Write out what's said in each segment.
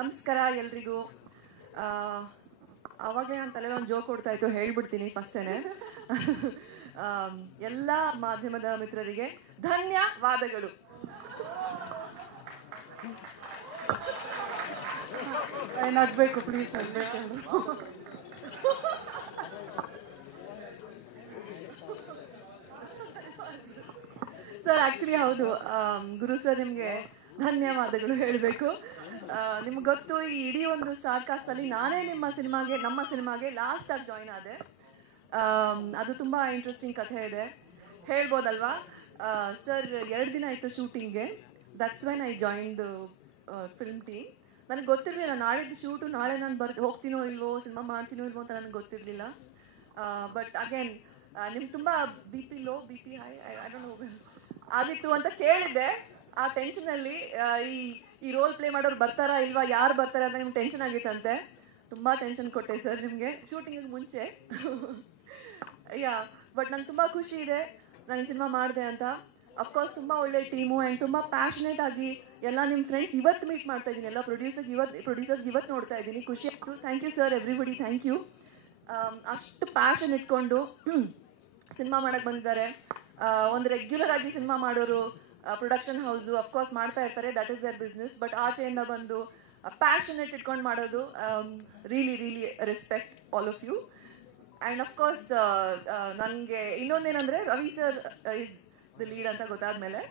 ನಮಸ್ಕಾರ ಎಲ್ರಿಗೂ. ಅವಾಗಲೇ ನನ್ನ ತಲೆಗೆ ಒಂದು ಜೋಕ್ ಕೊಡ್ತಾ ಇತ್ತು, ಹೇಳ್ಬಿಡ್ತೀನಿ ಫಸ್ಟೇನೆ. ಎಲ್ಲ ಮಾಧ್ಯಮದ ಮಿತ್ರರಿಗೆ ಧನ್ಯವಾದಗಳು. ನಗ್ಬೇಕು ಪ್ಲೀಸ್, ನಗ್ಬೇಕು. ಸರ್ ಆ್ಯಕ್ಚುಲಿ ಹೌದು, ಗುರು ಸರ್ ನಿಮಗೆ ಧನ್ಯವಾದಗಳು ಹೇಳಬೇಕು. ನಿಮ್ಗೆ ಗೊತ್ತು, ಈ ಇಡೀ ಒಂದು ಸ್ಟಾರ್ಕಾಸ್ಟಲ್ಲಿ ನಾನೇ ನಮ್ಮ ಸಿನಿಮಾಗೆ ಲಾಸ್ಟಾಗಿ ಜಾಯ್ನ್ ಆದೆ. ಅದು ತುಂಬ ಇಂಟ್ರೆಸ್ಟಿಂಗ್ ಕಥೆ ಇದೆ, ಹೇಳ್ಬೋದಲ್ವಾ? ಸರ್ 2 ದಿನ ಆಯಿತು ಶೂಟಿಂಗ್ಗೆ. That's when I joined film team. ನನಗೆ ಗೊತ್ತಿರಲಿಲ್ಲ ನಾಳಿದ್ದು ಶೂಟು, ನಾಳೆ ನಾನು ಹೋಗ್ತೀನೋ ಇಲ್ವೋ, ಸಿನಿಮಾ ಮಾಡ್ತೀನೋ ಇಲ್ವೋ ಅಂತ ನನಗೆ ಗೊತ್ತಿರಲಿಲ್ಲ. ಬಟ್ ಅಗೇನ್ ನಿಮ್ಗೆ ತುಂಬ B P I I don't know ಆಗಿತ್ತು ಅಂತ ಕೇಳಿದ್ದೆ. ಆ ಟೆನ್ಷನಲ್ಲಿ ಈ ರೋಲ್ ಪ್ಲೇ ಮಾಡೋರು ಬರ್ತಾರಾ ಇಲ್ವಾ, ಯಾರು ಬರ್ತಾರೆ ಅಂತ ನಿಮ್ಗೆ ಟೆನ್ಷನ್ ಆಗಿತ್ತಂತೆ. ತುಂಬ ಟೆನ್ಷನ್ ಕೊಟ್ಟೆ ಸರ್ ನಿಮಗೆ ಶೂಟಿಂಗಿಗೆ ಮುಂಚೆ. ಬಟ್ ನಂಗೆ ತುಂಬ ಖುಷಿ ಇದೆ ನಾನು ಈ ಸಿನಿಮಾ ಮಾಡಿದೆ ಅಂತ. ಅಫ್ಕೋರ್ಸ್ ತುಂಬ ಒಳ್ಳೆ ಟೀಮು ಆ್ಯಂಡ್ ತುಂಬ ಪ್ಯಾಷನೇಟ್ ಆಗಿ ಎಲ್ಲ ನಿಮ್ಮ ಫ್ರೆಂಡ್ಸ್ ಇವತ್ತು ಮೀಟ್ ಮಾಡ್ತಾ ಇದ್ದೀನಿ, ಎಲ್ಲ ಪ್ರೊಡ್ಯೂಸರ್ಸ್ ಇವತ್ತು ನೋಡ್ತಾ ಇದ್ದೀನಿ. ಖುಷಿ ಆಯಿತು. Thank you sir, everybody thank you. ಅಷ್ಟು ಪ್ಯಾಷನ್ ಇಟ್ಕೊಂಡು ಸಿನಿಮಾ ಮಾಡೋಕ್ಕೆ ಬಂದಿದ್ದಾರೆ. ಒಂದು ರೆಗ್ಯುಲರ್ ಆಗಿ ಸಿನಿಮಾ ಮಾಡೋರು ಪ್ರೊಡಕ್ಷನ್ ಹೌಸು ಅಫ್ಕೋರ್ಸ್ ಮಾಡ್ತಾ ಇರ್ತಾರೆ, that is their business. But ಆಚೆಯಿಂದ ಬಂದು ಪ್ಯಾಷನೇಟ್ ಇಟ್ಕೊಂಡು ಮಾಡೋದು, really respect all of you. And of course ನನಗೆ ಇನ್ನೊಂದೇನೆಂದರೆ, Ravi sir is the lead ಅಂತ ಗೊತ್ತಾದ್ಮೇಲೆ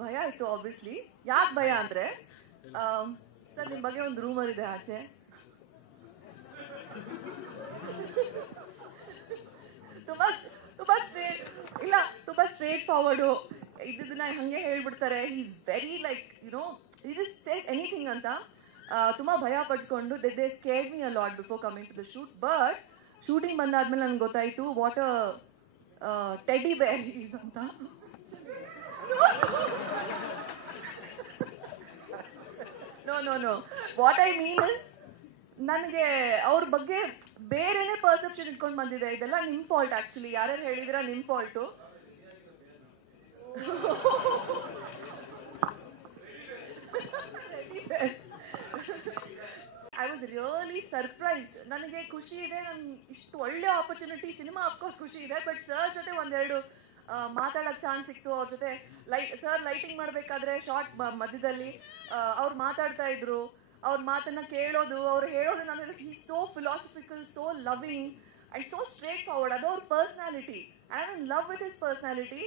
ಭಯ ಆಯಿತು ಆಬ್ವಿಯಸ್ಲಿ. ಯಾಕೆ ಭಯ ಅಂದರೆ, ಸರ್ ನಿಮ್ಮ ಬಗ್ಗೆ ಒಂದು ರೂಮರ್ ಇದೆ ಆಚೆ. ತುಂಬ ಸ್ಟ್ರೇಟ್ ಫಾರ್ವರ್ಡು. ಇದನ್ನ ಹಾಗೆ ಹೇಳ್ಬಿಡ್ತಾರೆ. He is very like he just says anything ಅಂತ. ತುಂಬ ಭಯ ಪಡ್ಸ್ಕೊಂಡು they scared me a lot before coming to the shoot. But shooting ಬಂದಾದ್ಮೇಲೆ ನನಗೆ ಗೊತ್ತಾಯಿತು what a teddy bear is ಅಂತ. No what I mean is, ನನಗೆ ಅವ್ರ ಬಗ್ಗೆ ಬೇರೆನೇ ಪರ್ಸೆಪ್ಷನ್ ಇಟ್ಕೊಂಡು ಬಂದಿದೆ. ಇದೆಲ್ಲ ನಿಮ್ಮ ಫಾಲ್ಟ್ ಆ್ಯಕ್ಚುಲಿ. ಯಾರ್ಯಾರು ಹೇಳಿದಿರ ನಿಮ್ಮ fault. I was really surprised. ನನಗೆ ಖುಷಿ ಇದೆ, ನನ್ಗೆ ಇಷ್ಟು ಒಳ್ಳೆ ಆಪರ್ಚುನಿಟಿ. ಸಿನಿಮಾ ಅಫ್ಕೋರ್ಸ್ ಖುಷಿ ಇದೆ, ಬಟ್ ಸರ್ ಜೊತೆ ಒಂದೆರಡು ಮಾತಾಡೋಕ್ಕೆ ಚಾನ್ಸ್ ಸಿಕ್ತು. ಅವ್ರ ಜೊತೆ ಸರ್ ಲೈಟಿಂಗ್ ಮಾಡಬೇಕಾದ್ರೆ ಶಾರ್ಟ್ ಮಧ್ಯದಲ್ಲಿ ಅವ್ರು ಮಾತಾಡ್ತಾ ಇದ್ರು. ಅವ್ರ ಮಾತನ್ನು ಕೇಳೋದು, ಅವ್ರು ಹೇಳೋದು, ನನಗೆ so philosophical, so loving and so straight forward. ಅದು ಅವ್ರ personality. I am in love with his personality.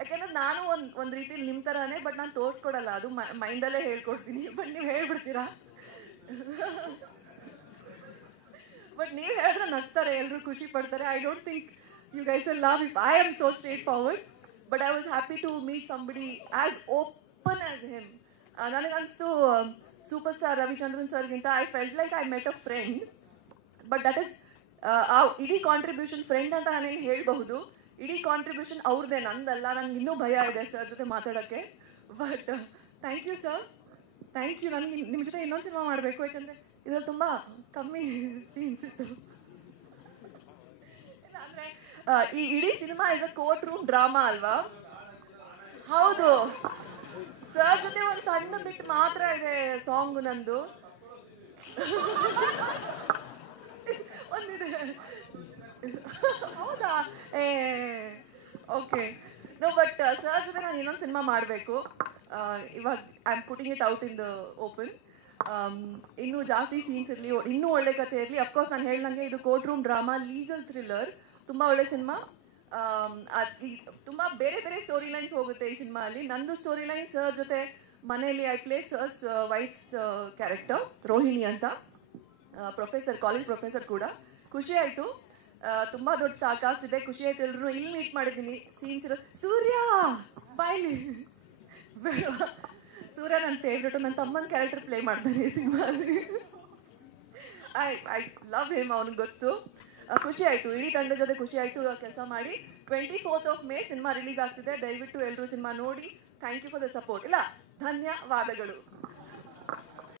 ಯಾಕೆಂದ್ರೆ ನಾನು ಒಂದು ರೀತಿಲಿ ನಿಮ್ಮ ಥರನೇ, ಬಟ್ ನಾನು ತೋರಿಸ್ಕೊಡಲ್ಲ, ಅದು ಮೈಂಡಲ್ಲೇ ಹೇಳ್ಕೊಡ್ತೀನಿ. ಬಟ್ ನೀವು ಹೇಳ್ಬಿಡ್ತೀರಾ. ಬಟ್ ನೀವು ಹೇಳಿದ್ರೆ ನಗ್ತಾರೆ, ಎಲ್ಲರೂ ಖುಷಿ ಪಡ್ತಾರೆ. I don't think you guys will love if I am so straight forward. But I was happy to meet somebody as open as him. ನನಗನ್ನಿಸ್ತು ಸೂಪರ್ ಸ್ಟಾರ್ ರವಿಚಂದ್ರನ್ ಸರ್ಗಿಂತ I felt like I met a friend. But that is ಆ ಇಡೀ contribution, friend ಅಂತ ನಾನೇನು ಹೇಳಬಹುದು, ಇಡೀ contribution ಅವ್ರದ್ದೇ, ನಂದಲ್ಲ. ನನಗೆ ಇನ್ನೂ ಭಯ ಇದೆ ಸರ್ ಜೊತೆ ಮಾತಾಡೋಕ್ಕೆ. But thank you sir, thank you. ನನಗೆ ನಿಮ್ಮ ಜೊತೆ ಇನ್ನೊಂದು ಸಿನಿಮಾ ಮಾಡಬೇಕು, ಯಾಕಂದರೆ ಇದರಲ್ಲಿ ತುಂಬ ಕಮ್ಮಿ ಸೀನ್ಸ್ ಇತ್ತು. ಇಲ್ಲ ಅಂದರೆ ಈ ಇಡೀ cinema is a court room drama ಅಲ್ವಾ? ಹೌದು ಸರ್ ಜೊತೆ ಒಂದು ಸಣ್ಣ ಬಿಟ್ಟು ಮಾತ್ರ ಇದೆ ಸಾಂಗು ನಂದು. ಒಂದಿದೆ. ಹೌದಾ? ಓಕೆ. ನೋ, ಬಟ್ ಸರ್ ಜೊತೆ ನಾನು ಇನ್ನೊಂದು ಸಿನಿಮಾ ಮಾಡಬೇಕು. ಇವಾಗ I am putting it out in the open. ಇನ್ನೂ ಜಾಸ್ತಿ ಸೀನ್ಸ್ ಇರಲಿ, ಇನ್ನೂ ಒಳ್ಳೆ ಕಥೆ ಇರಲಿ. ಅಫ್ಕೋರ್ಸ್ ನಾನು ಹೇಳ್ದಂಗೆ ಇದು court room drama, legal thriller, ತುಂಬ ಒಳ್ಳೆ ಸಿನಿಮಾ. ತುಂಬ ಬೇರೆ ಸ್ಟೋರಿ ಲೈನ್ಸ್ ಹೋಗುತ್ತೆ ಈ ಸಿನಿಮಾಲ್ಲಿ. ನಂದು ಸ್ಟೋರಿ ಲೈನ್ ಸರ್ ಜೊತೆ ಮನೆಯಲ್ಲಿ I play sir's wife's character Rohini ಅಂತ, ಪ್ರೊಫೆಸರ್, ಕಾಲೇಜ್ ಪ್ರೊಫೆಸರ್ ಕೂಡ. ಖುಷಿ ಆಯಿತು. ತುಂಬ ದೊಡ್ಡ ಸ್ಟಾರ್ಕಾಸ್ಟ್ ಇದೆ. ಖುಷಿ ಆಯಿತು. ಎಲ್ಲರೂ ಇಲ್ಲಿ ಮೀಟ್ ಮಾಡಿದ್ದೀನಿ. ಸೀನ್ಸ್ ಇರೋ ಸೂರ್ಯ ಬಾಯ್ಲಿ ಬೇಡ. ಸೂರ್ಯ ನನ್ನ ಫೇವ್ರೇಟು. ನನ್ನ ತಮ್ಮನ ಕ್ಯಾರೆಕ್ಟರ್ ಪ್ಲೇ ಮಾಡ್ತಾನೆ ಈ ಸಿನಿಮಾಲಿ. ಐ ಲವ್ ಹಿಮ್, ಅವ್ನಿಗೆ ಗೊತ್ತು. ಖುಷಿ ಆಯಿತು, ಇಡೀ ತಂಡದ ಜೊತೆ ಖುಷಿ ಆಯಿತು ಕೆಲಸ ಮಾಡಿ. 24th May ಸಿನಿಮಾ ರಿಲೀಸ್ ಆಗ್ತಿದೆ. ದಯವಿಟ್ಟು ಎಲ್ಲರೂ ಸಿನಿಮಾ ನೋಡಿ. Thank you for the support. ಇಲ್ಲ, ಧನ್ಯವಾದಗಳು.